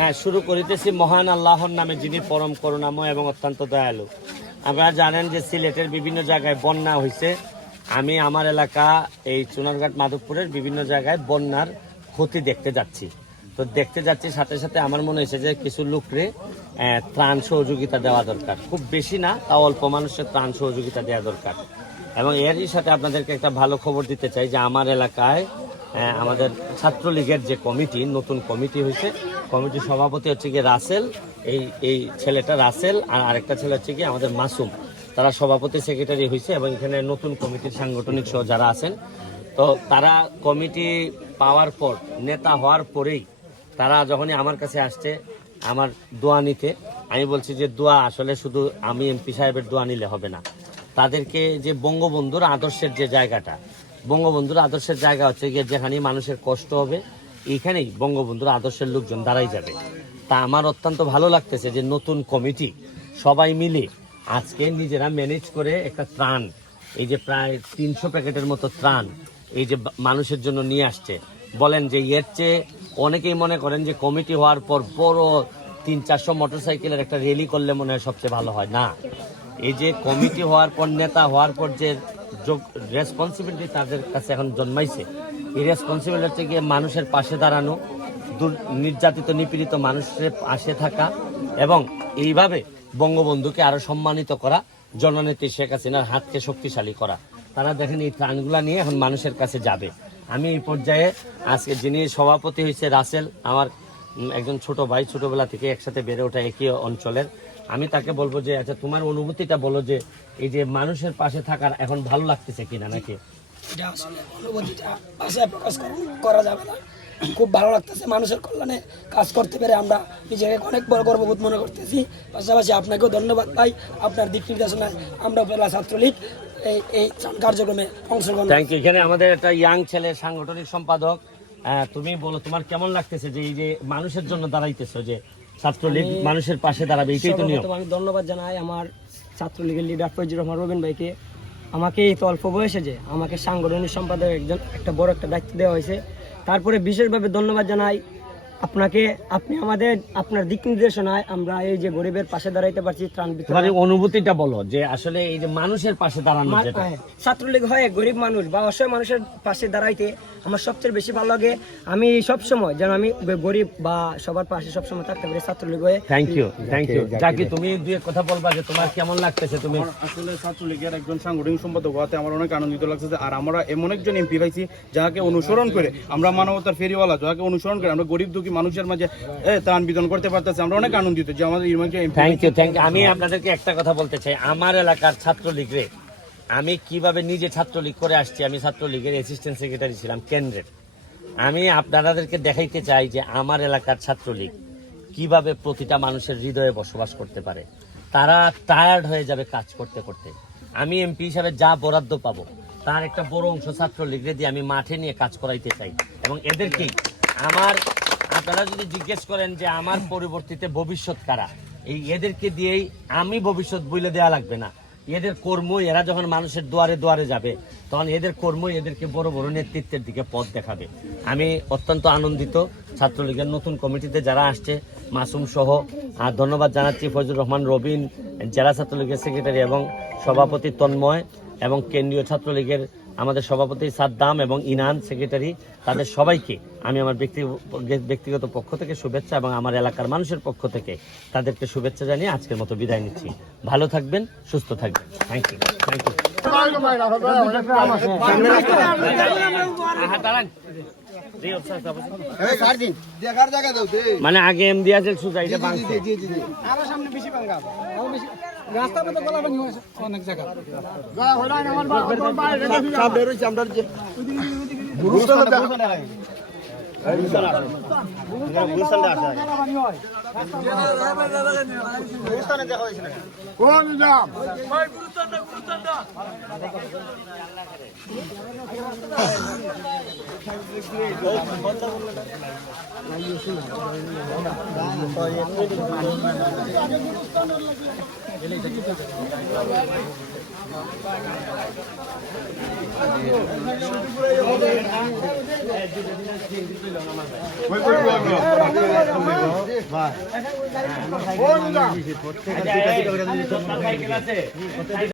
হ্যাঁ, শুরু করিতেছি মহান আল্লাহর নামে, যিনি পরম করুণাময় এবং অত্যন্ত দয়ালু। আপনারা জানেন যে সিলেটের বিভিন্ন জায়গায় বন্যা হয়েছে। আমি আমার এলাকা এই চুনারঘাট মাধবপুরের বিভিন্ন জায়গায় বন্যার ক্ষতি দেখতে যাচ্ছি। তো দেখতে যাচ্ছি, সাথে সাথে আমার মনে হয়েছে যে কিছু লোকরে ত্রাণ সহযোগিতা দেওয়া দরকার। খুব বেশি না, তা অল্প মানুষের ত্রাণ সহযোগিতা দেওয়া দরকার। এবং এরই সাথে আপনাদেরকে একটা ভালো খবর দিতে চাই যে আমার এলাকায় আমাদের ছাত্রলীগের যে কমিটি, নতুন কমিটি হয়েছে, কমিটির সভাপতি হচ্ছে গিয়ে রাসেল, এই ছেলেটা রাসেল, আর আরেকটা ছেলে হচ্ছে গিয়ে আমাদের মাসুম। তারা সভাপতি সেক্রেটারি হয়েছে এবং এখানে নতুন কমিটির সাংগঠনিক সহ যারা আছেন, তো তারা কমিটি পাওয়ার পর, নেতা হওয়ার পরেই তারা যখনই আমার কাছে আসছে আমার দোয়া নিতে, আমি বলছি যে দোয়া আসলে শুধু আমি এমপি সাহেবের দোয়া নিলে হবে না। তাদেরকে যে বঙ্গবন্ধুর আদর্শের যে জায়গাটা, বঙ্গবন্ধুর আদর্শের জায়গা হচ্ছে গিয়ে যেখানে মানুষের কষ্ট হবে, এইখানেই বঙ্গবন্ধুর আদর্শের লোকজন দাঁড়াই যাবে। তা আমার অত্যন্ত ভালো লাগতেছে যে নতুন কমিটি সবাই মিলে আজকে নিজেরা ম্যানেজ করে একটা ত্রাণ, এই যে প্রায় 300 প্যাকেটের মতো ত্রাণ এই যে মানুষের জন্য নিয়ে আসছে। বলেন যে এর চেয়ে অনেকেই মনে করেন যে কমিটি হওয়ার পর বড় 300-400 মোটরসাইকেলের একটা র্যালি করলে মনে হয় সবচেয়ে ভালো হয়। না, এই যে কমিটি হওয়ার পর, নেতা হওয়ার পর যে রেসপন্সিবিলিটি তাদের কাছে এখন জন্মাইছে, এই রেসপন্সিবিলিটি হচ্ছে গিয়ে মানুষের পাশে দাঁড়ানো, নির্যাতিত নিপীড়িত মানুষের পাশে থাকা এবং এইভাবে বঙ্গবন্ধুকে আরো সম্মানিত করা, জননেত্রী শেখ হাসিনার হাতকে শক্তিশালী করা। তারা দেখেন এই ত্রাণগুলা নিয়ে এখন মানুষের কাছে যাবে। আমি এই পর্যায়ে আজকে যিনি সভাপতি হয়েছে রাসেল, আমার একজন ছোট ভাই, ছোটবেলা থেকে একসাথে বেড়ে ওঠা একই অঞ্চলের, আমি তাকে বলবো যে আচ্ছা তোমার অনুভূতিটা বলো যে এই যে মানুষের পাশে থাকার এখন ভালো লাগতেছে কিনা নাকি? এটা আসলে অনুভূতিটা ভাষায় প্রকাশ করা যাবে না। খুব ভালো লাগতেছে, মানুষের কল্যাণে কাজ করতে পেরে আমরা নিজেকে অনেক বড় গর্ববোধ মনে করতেছি। পাশাপাশি আপনাকেও ধন্যবাদ ভাই, আপনার দিক নির্দেশনায় আমরা উপজেলা ছাত্রলীগ এই কার্যক্রমে অংশগ্রহণ। Thank you. এখানে আমাদের একটা ইয়াং ছেলে সাংগঠনিক সম্পাদক, তুমি বলো তোমার কেমন লাগতেছে যে এই যে মানুষের জন্য দাঁড়াইতেছো, যে ছাত্রলীগ মানুষের পাশে দাঁড়াবে, এটাই তো নিয়ম। আমি ধন্যবাদ জানাই আমার ছাত্রলীগের লিডার ফজলুর রহমান রবিন ভাইকে। আমাকে এই তো অল্প বয়সে যে আমাকে সাংগঠনিক সম্পাদক একটা বড় একটা দায়িত্ব দেওয়া হয়েছে। তারপরে বিশেষভাবে ধন্যবাদ জানাই আপনাকে, আপনি আমাদের আপনার দিক নির্দেশনায় আমরা এই যে গরিবের পাশে দাঁড়াইতে পারছি, ত্রাণ বিতরণ। মানে অনুভূতিটা বলো যে আসলে এই যে মানুষের পাশে দাঁড়ানো, যেটা ছাত্রলীগ হয়ে গরিব মানুষ বা অসহায় মানুষের পাশে দাঁড়াইতে আমার সবচেয়ে বেশি ভালো লাগে। আমি সব সময় যেন আমি গরিব বা সবার পাশে সবসময় থাকতে পারি ছাত্রলীগ হয়ে। Thank you, thank you. Zaki, তুমি দুই এক কথা বলবা যে তোমার কেমন লাগতেছে? তুমি আসলে ছাত্রলীগের একজন সাংগঠনিক সম্পাদক হওয়াতে আমার অনেক আনন্দিত লাগছে। আর আমরা এমন একজন এমপি পাইছি যাকে অনুসরণ করে আমরা মানবতার ফেরিওয়ালা, যাকে অনুসরণ করে আমরা গরিব দুঃখী মানুষের মাঝে ত্রাণ বিতরণ করতে পারতেছি। আমরা অনেক আনন্দিত যে আমাদের থ্যাংক ইউ, থ্যাংক ইউ। আমি আপনাদেরকে একটা কথা বলতে চাই, আমার এলাকার ছাত্রলীগরে আমি কিভাবে নিজে ছাত্রলীগ করে আসছি। আমি ছাত্রলীগের অ্যাসিস্ট্যান্ট সেক্রেটারি ছিলাম কেন্দ্রের। আমি আপনাদেরকে দেখাইতে চাই যে আমার এলাকার ছাত্রলীগ কিভাবে প্রতিটা মানুষের হৃদয়ে বসবাস করতে পারে। তারা টায়ার্ড হয়ে যাবে কাজ করতে করতে। আমি এমপি হিসাবে যা বরাদ্দ পাবো তার একটা বড় অংশ ছাত্রলীগরে দিয়ে আমি মাঠে নিয়ে কাজ করাইতে চাই। এবং এদেরকে আপনারা যদি জিজ্ঞেস করেন যে আমার পরিবর্তিতে ভবিষ্যৎ কারা, এদেরকে দিয়েই আমি ভবিষ্যৎ বলে দেওয়া লাগবে না। এদের কর্ম, এরা যখন মানুষের দুয়ারে দুয়ারে যাবে তখন এদের কর্ম এদেরকে বড় বড় নেতৃত্বের দিকে পথ দেখাবে। আমি অত্যন্ত আনন্দিত ছাত্রলীগের নতুন কমিটিতে যারা আসছে, মাসুম সহ। আর ধন্যবাদ জানাচ্ছি ফজলুর রহমান রবিন, জেলা ছাত্রলীগের সেক্রেটারি এবং সভাপতি তন্ময়, এবং কেন্দ্রীয় ছাত্রলীগের আমাদের সভাপতি সাদ্দাম এবং ইনান সেক্রেটারি। তাদের সবাইকে আমি আমার ব্যক্তিগত পক্ষ থেকে শুভেচ্ছা এবং আমার এলাকার মানুষের পক্ষ থেকে তাদেরকে শুভেচ্ছা জানিয়ে আজকের মতো বিদায় নিচ্ছি। ভালো থাকবেন, সুস্থ থাকবেন। Thank you, thank you. মানে আগে এম দিয়া আছে সুজা, এটা বাংছে রাস্তা মতো গলা ভাঙি হয়েছে অনেক জায়গা। সাইকেল আছে